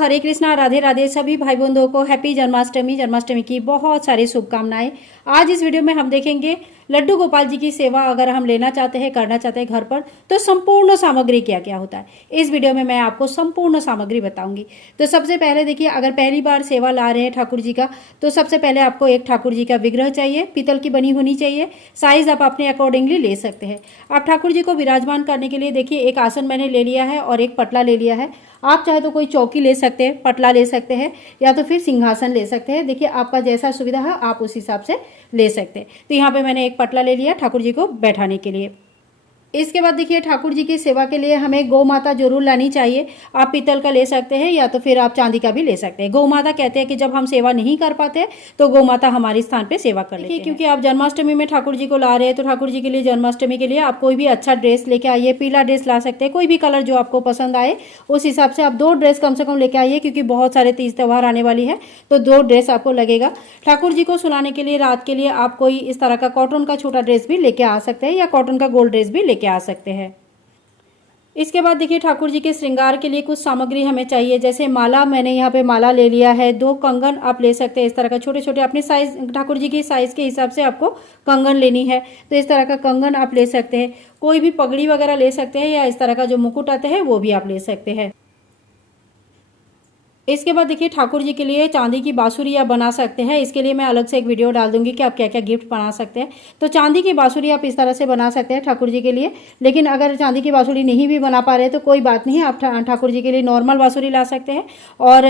हरे कृष्णा, राधे राधे। सभी भाई बंधुओं को हैप्पी जन्माष्टमी। जन्माष्टमी की बहुत सारी शुभकामनाएं। आज इस वीडियो में हम देखेंगे लड्डू गोपाल जी की सेवा अगर हम लेना चाहते हैं, करना चाहते हैं घर पर, तो संपूर्ण सामग्री क्या क्या होता है। इस वीडियो में मैं आपको संपूर्ण सामग्री बताऊंगी। तो सबसे पहले देखिए, अगर पहली बार सेवा ला रहे हैं ठाकुर जी का, तो सबसे पहले आपको एक ठाकुर जी का विग्रह चाहिए, पीतल की बनी होनी चाहिए। साइज आप अपने अकॉर्डिंगली ले सकते हैं। आप ठाकुर जी को विराजमान करने के लिए देखिए, एक आसन मैंने ले लिया है और एक पटला ले लिया है। आप चाहे तो कोई चौकी ले सकते हैं, पटला ले सकते हैं, या तो फिर सिंहासन ले सकते हैं। देखिए आपका जैसा सुविधा है आप उस हिसाब से ले सकते हैं। तो यहाँ पे मैंने एक पटला ले लिया ठाकुर जी को बैठाने के लिए। इसके बाद देखिए, ठाकुर जी की सेवा के लिए हमें गौ माता जरूर लानी चाहिए। आप पीतल का ले सकते हैं या तो फिर आप चांदी का भी ले सकते हैं। गौ माता कहते हैं कि जब हम सेवा नहीं कर पाते तो गौ माता हमारे स्थान पे सेवा कर लेती है। क्योंकि आप जन्माष्टमी में ठाकुर जी को ला रहे हैं, तो ठाकुर जी के लिए जन्माष्टमी के लिए आप कोई भी अच्छा ड्रेस लेके आइए। पीला ड्रेस ला सकते हैं, कोई भी कलर जो आपको पसंद आए उस हिसाब से आप 2 ड्रेस कम से कम लेके आइए, क्योंकि बहुत सारे तीज त्यौहार आने वाली है, तो 2 ड्रेस आपको लगेगा। ठाकुर जी को सुलाने के लिए रात के लिए आप कोई इस तरह का कॉटन का छोटा ड्रेस भी लेके आ सकते हैं, या कॉटन का गोल्ड ड्रेस भी लेके आ सकते हैं। इसके बाद देखिए, ठाकुर जी के श्रृंगार के लिए कुछ सामग्री हमें चाहिए। जैसे माला, मैंने यहाँ पे माला ले लिया है। 2 कंगन आप ले सकते हैं, इस तरह का छोटे छोटे, अपने साइज, ठाकुर जी की साइज के हिसाब से आपको कंगन लेनी है, तो इस तरह का कंगन आप ले सकते हैं। कोई भी पगड़ी वगैरह ले सकते हैं, या इस तरह का जो मुकुट आता है वो भी आप ले सकते हैं। इसके बाद देखिए, ठाकुर जी के लिए चांदी की बांसुरी आप बना सकते हैं। इसके लिए मैं अलग से एक वीडियो डाल दूंगी कि आप क्या क्या गिफ्ट बना सकते हैं। तो चांदी की बांसुरी आप इस तरह से बना सकते हैं ठाकुर जी के लिए। लेकिन अगर चांदी की बांसुरी नहीं भी बना पा रहे तो कोई बात नहीं, आप ठाकुर जी के लिए नॉर्मल बांसुरी ला सकते हैं, और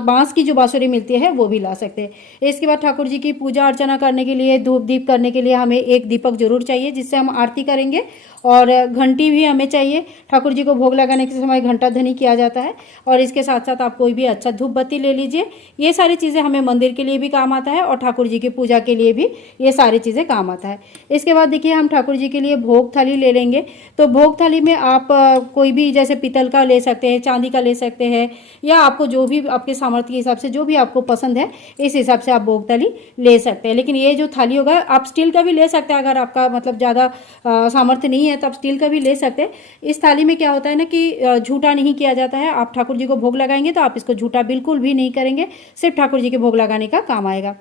बांस की जो बांसुरी मिलती है वो भी ला सकते हैं। इसके बाद ठाकुर जी की पूजा अर्चना करने के लिए, धूप दीप करने के लिए हमें एक दीपक जरूर चाहिए, जिससे हम आरती करेंगे। और घंटी भी हमें चाहिए, ठाकुर जी को भोग लगाने के समय घंटा ध्वनि किया जाता है। और इसके साथ साथ आप कोई भी अच्छा धूप बत्ती ले लीजिए। ये सारी चीज़ें हमें मंदिर के लिए भी काम आता है, और ठाकुर जी की पूजा के लिए भी ये सारी चीज़ें काम आता है। इसके बाद देखिए, हम ठाकुर जी के लिए भोग थाली ले लेंगे। तो भोग थाली में आप कोई भी, जैसे पीतल का ले सकते हैं, चांदी का ले सकते हैं, या आपको जो भी आपके सामर्थ्य के हिसाब से जो भी आपको पसंद है, इस हिसाब से आप भोग थाली ले सकते हैं। लेकिन ये जो थाली होगा, आप स्टील का भी ले सकते हैं। अगर आपका मतलब ज़्यादा सामर्थ्य नहीं है तो आप स्टील का भी ले सकते हैं। इस थाली में क्या होता है ना कि झूठा नहीं किया जाता है। आप ठाकुर जी को भोग लगाएंगे तो आप इसको झूठा बिल्कुल भी नहीं करेंगे, सिर्फ ठाकुर जी के भोग लगाने का काम आएगा।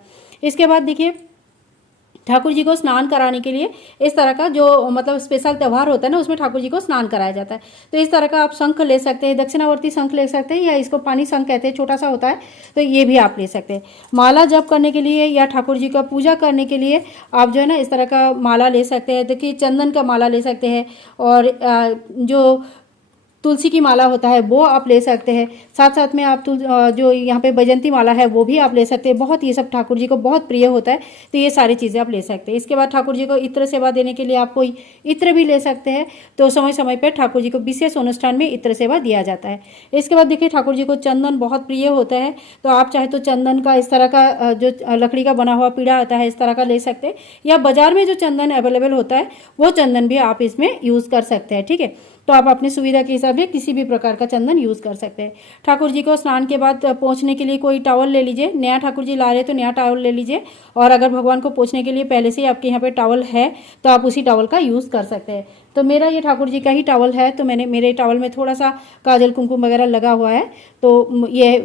इसके बाद देखिए, ठाकुर जी को स्नान कराने के लिए इस तरह का जो मतलब स्पेशल त्यौहार होता है ना, उसमें ठाकुर जी को स्नान कराया जाता है। तो इस तरह का आप शंख ले सकते हैं, दक्षिणावर्ती शंख ले सकते हैं, या इसको पानी शंख कहते हैं, छोटा सा होता है, तो ये भी आप ले सकते हैं। माला जप करने के लिए या ठाकुर जी का पूजा करने के लिए आप जो है ना, इस तरह का माला ले सकते हैं। देखिए, चंदन का माला ले सकते हैं, और जो तुलसी की माला होता है वो आप ले सकते हैं। साथ साथ में आप जो यहाँ पे बैजंती माला है वो भी आप ले सकते हैं। बहुत ये सब ठाकुर जी को बहुत प्रिय होता है, तो ये सारी चीज़ें आप ले सकते हैं। इसके बाद ठाकुर जी को इत्र सेवा देने के लिए आप कोई इत्र भी ले सकते हैं। तो समय समय पर ठाकुर जी को विशेष अनुष्ठान में इत्र सेवा दिया जाता है। इसके बाद देखिए, ठाकुर जी को चंदन बहुत प्रिय होता है, तो आप चाहे तो चंदन का इस तरह का जो लकड़ी का बना हुआ पीढ़ा आता है, इस तरह का ले सकते हैं, या बाजार में जो चंदन अवेलेबल होता है वो चंदन भी आप इसमें यूज़ कर सकते हैं। ठीक है, तो आप अपनी सुविधा के हिसाब से किसी भी प्रकार का चंदन यूज़ कर सकते हैं। ठाकुर जी को स्नान के बाद पोंछने के लिए कोई टॉवल ले लीजिए। नया ठाकुर जी ला रहे तो नया टॉवल ले लीजिए, और अगर भगवान को पोंछने के लिए पहले से ही आपके यहाँ पे टॉवल है तो आप उसी टॉवल का यूज़ कर सकते हैं। तो मेरा ये ठाकुर जी का ही टॉवल है, तो मेरे टॉवल में थोड़ा सा काजल कुमकुम वगैरह लगा हुआ है। तो ये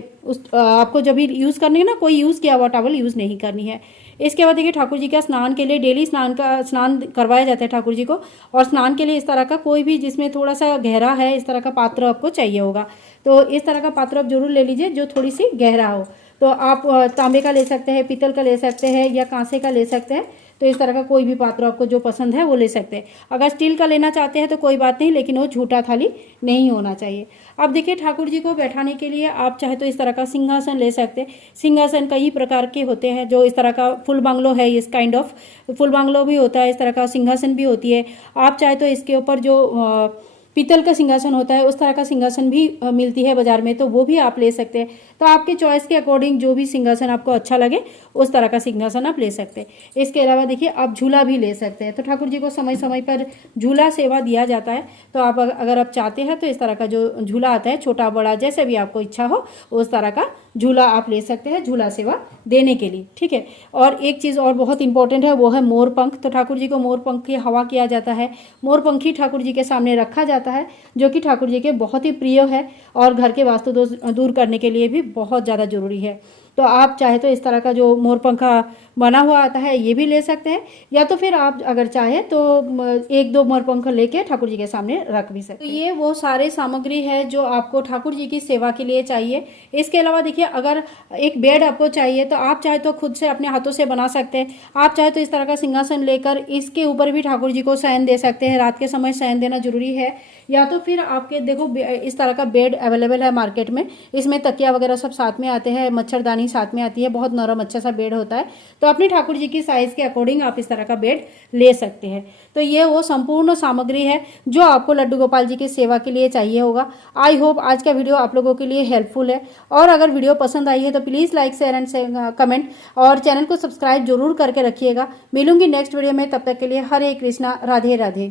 आपको जब भी यूज़ करनी है ना, कोई यूज़ किया हुआ टॉवल यूज़ नहीं करनी है। इसके बाद देखिए, ठाकुर जी का स्नान के लिए डेली स्नान करवाया जाता है ठाकुर जी को। और स्नान के लिए इस तरह का कोई भी, जिसमें थोड़ा सा गहरा है, इस तरह का पात्र आपको चाहिए होगा। तो इस तरह का पात्र आप जरूर ले लीजिए जो थोड़ी सी गहरा हो। तो आप तांबे का ले सकते हैं, पीतल का ले सकते हैं, या कांसे का ले सकते हैं। तो इस तरह का कोई भी पात्र आपको जो पसंद है वो ले सकते हैं। अगर स्टील का लेना चाहते हैं तो कोई बात नहीं, लेकिन वो झूठा थाली नहीं होना चाहिए। अब देखिए, ठाकुर जी को बैठाने के लिए आप चाहे तो इस तरह का सिंहासन ले सकते हैं। सिंहासन कई प्रकार के होते हैं, जो इस तरह का फुल बांग्लो है, इस काइंड ऑफ फुल बांग्लो भी होता है, इस तरह का सिंहासन भी होती है। आप चाहे तो इसके ऊपर जो पीतल का सिंहासन होता है, उस तरह का सिंहासन भी मिलती है बाजार में, तो वो भी आप ले सकते हैं। तो आपके चॉइस के अकॉर्डिंग जो भी सिंहासन आपको अच्छा लगे उस तरह का सिंहासन आप ले सकते हैं। इसके अलावा देखिए, आप झूला भी ले सकते हैं। तो ठाकुर जी को समय समय पर झूला सेवा दिया जाता है। तो आप अगर आप चाहते हैं तो इस तरह का जो झूला आता है, छोटा बड़ा जैसे भी आपको इच्छा हो उस तरह का झूला आप ले सकते हैं झूला सेवा देने के लिए, ठीक है। और एक चीज़ और बहुत इंपॉर्टेंट है, वो है मोर पंख। तो ठाकुर जी को मोर पंख की हवा किया जाता है, मोर पंखी ठाकुर जी के सामने रखा जाता है, जो कि ठाकुर जी के बहुत ही प्रिय है और घर के वास्तु दोष दूर करने के लिए भी बहुत ज़्यादा जरूरी है। तो आप चाहे तो इस तरह का जो मोर पंखा बना हुआ आता है ये भी ले सकते हैं, या तो फिर आप अगर चाहें तो एक दो मोर पंख लेके ठाकुर जी के सामने रख भी सकते हैं। तो ये वो सारे सामग्री है जो आपको ठाकुर जी की सेवा के लिए चाहिए। इसके अलावा देखिए, अगर एक बेड आपको चाहिए तो आप चाहे तो खुद से अपने हाथों से बना सकते हैं। आप चाहे तो इस तरह का सिंहासन लेकर इसके ऊपर भी ठाकुर जी को शयन दे सकते हैं। रात के समय शयन देना जरूरी है। या तो फिर आपके देखो इस तरह का बेड अवेलेबल है मार्केट में, इसमें तकिया वगैरह सब साथ में आते हैं, मच्छरदानी साथ में आती है, बहुत नरम अच्छा सा बेड होता है। तो अपने ठाकुर जी की साइज के अकॉर्डिंग आप इस तरह का बेड ले सकते हैं। तो ये वो संपूर्ण सामग्री है जो आपको लड्डू गोपाल जी की सेवा के लिए चाहिए होगा। आई होप आज का वीडियो आप लोगों के लिए हेल्पफुल है, और अगर वीडियो पसंद आई है तो please like share and comment, और चैनल को सब्सक्राइब जरूर करके रखिएगा। मिलूंगी नेक्स्ट वीडियो में, तब तक के लिए हरे कृष्णा, राधे राधे।